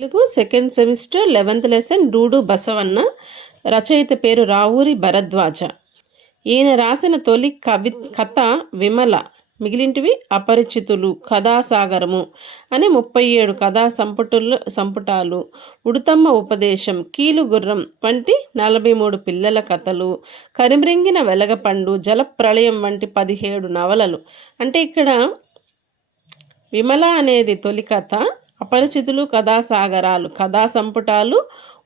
Telugu second semester 11th lesson Doodu Basavanna. రచయిత పేరు రావూరి భరద్వాజ. ఈయన రాసిన తొలి కథ విమల, మిగిలింటివి అపరిచితులు, కథాసాగరము అనే 37 కథా సంపుటాలు, ఉడుతమ్మ ఉపదేశం, కీలుగుర్రం వంటి 43 పిల్లల కథలు, కరిమ్రింగిన వెలగపండు, జలప్రళయం వంటి 17 నవలలు. అంటే ఇక్కడ విమల అనేది తొలి కథ, అపరిచితులు కథాసాగరాలు కథా సంపుటాలు,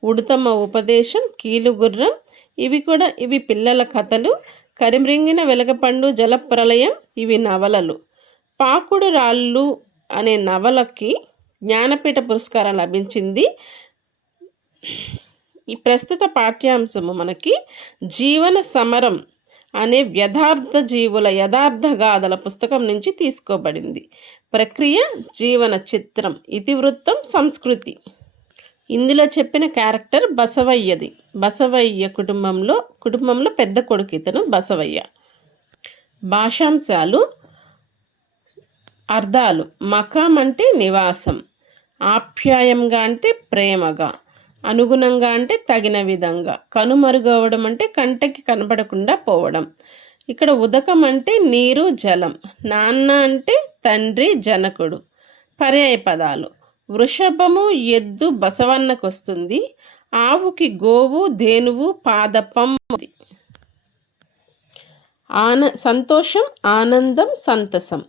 ఉడుతమ్మ ఉపదేశం, కీలుగుర్రం ఇవి పిల్లల కథలు, కరిమ్రింగిన వెలగపండు, జలప్రళయం ఇవి నవలలు. పాకుడు రాళ్ళు అనే నవలకి జ్ఞానపీఠ పురస్కారం లభించింది. ఈ ప్రస్తుత పాఠ్యాంశము మనకి జీవన సమరం అనే వ్యథార్థ జీవుల యథార్థ గాథల పుస్తకం నుంచి తీసుకోబడింది. ప్రక్రియ జీవన చిత్రం, ఇతివృత్తం సంస్కృతి. ఇందులో చెప్పిన క్యారెక్టర్ బసవయ్యది. బసవయ్య కుటుంబంలో పెద్ద కొడుకు ఇతను బసవయ్య. భాషాంశాలు, అర్థాలు: మకాం అంటే నివాసం, ఆప్యాయంగా అంటే ప్రేమగా, అనుగుణంగా అంటే తగిన విధంగా, కనుమరుగవడం అంటే కంటికి కనపడకుండా పోవడం. ఇక్కడ ఉదకం అంటే నీరు జలం, నాన్న అంటే తండ్రి జనకుడు. పర్యాయ పదాలు: వృషభము ఎద్దు బసవన్నకు వస్తుంది, ఆవుకి గోవు ధేనువు పాదపం. సంతోషం, ఆనందం, సంతసం.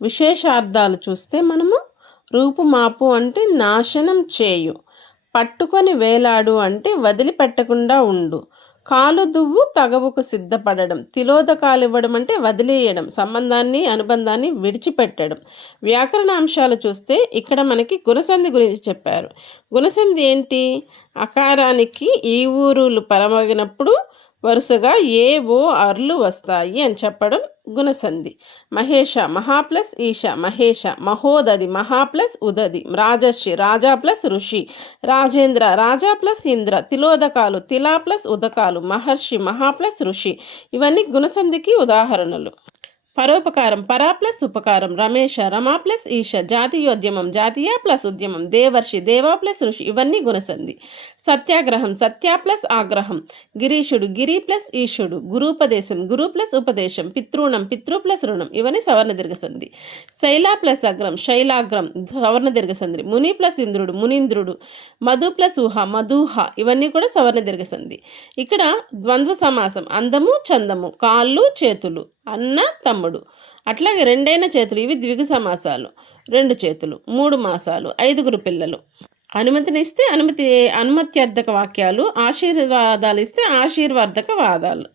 విశేషార్థాలు చూస్తే మనము రూపుమాపు అంటే నాశనం చేయు, పట్టుకొని వేలాడు అంటే వదిలిపెట్టకుండా ఉండు, కాలు దువ్వు తగవుకు సిద్ధపడడం, తిలోదకాలు ఇవ్వడం అంటే వదిలేయడం, సంబంధాన్ని అనుబంధాన్ని విడిచిపెట్టడం. వ్యాకరణాంశాలు చూస్తే ఇక్కడ మనకి గుణసంధి గురించి చెప్పారు. గుణసంధి ఏంటి? అకారానికి ఈ ఊరులు పరమగినప్పుడు వరుసగా ఏ ఓ అర్లు వస్తాయి అని చెప్పడం గుణసంధి. మహేష, మహా ప్లస్ ఈష, మహేష. మహోదది, మహా ప్లస్ ఉదది. రాజర్షి, రాజా ప్లస్ ఋషి. రాజేంద్ర, రాజా ప్లస్ ఇంద్ర. తిలోదకాలు, తిలా ప్లస్ ఉదకాలు. మహర్షి, మహా ప్లస్ ఋషి. ఇవన్నీ గుణసంధికి ఉదాహరణలు. పరోపకారం, పరా ప్లస్ ఉపకారం. రమేష, రమా ప్లస్ ఈష. జాతీయోద్యమం, జాతీయ ప్లస్ ఉద్యమం. దేవర్షి, దేవా ప్లస్ ఋషి. ఇవన్నీ గుణసంధి. సత్యాగ్రహం, సత్య ప్లస్ ఆగ్రహం. గిరీషుడు, గిరి ప్లస్ ఈశుడు. గురూపదేశం, గురు ప్లస్ ఉపదేశం. పితృణం, పితృ ప్లస్ రుణం. ఇవన్నీ సవర్ణ దీర్ఘసంధి. శైల ప్లస్ అగ్రం, శైలాగ్రం సవర్ణ దీర్ఘసంధి. ముని ప్లస్ ఇంద్రుడు, మునీంద్రుడు. మధు ప్లస్ ఊహ, మధుహ. ఇవన్నీ కూడా సవర్ణ దీర్ఘసంధి. ఇక్కడ ద్వంద్వ సమాసం, అందము చందము, కాళ్ళు చేతులు, అన్న తమ్ముడు. అట్లాగే రెండైన చేతులు, ఇవి ద్విగు సమాసాలు. 2 చేతులు, 3 మాసాలు, 5 పిల్లలు. అనుమతినిస్తే అనుమత్యర్థక వాక్యాలు, ఆశీర్వాదాలు ఇస్తే ఆశీర్వాదక వాక్యాలు.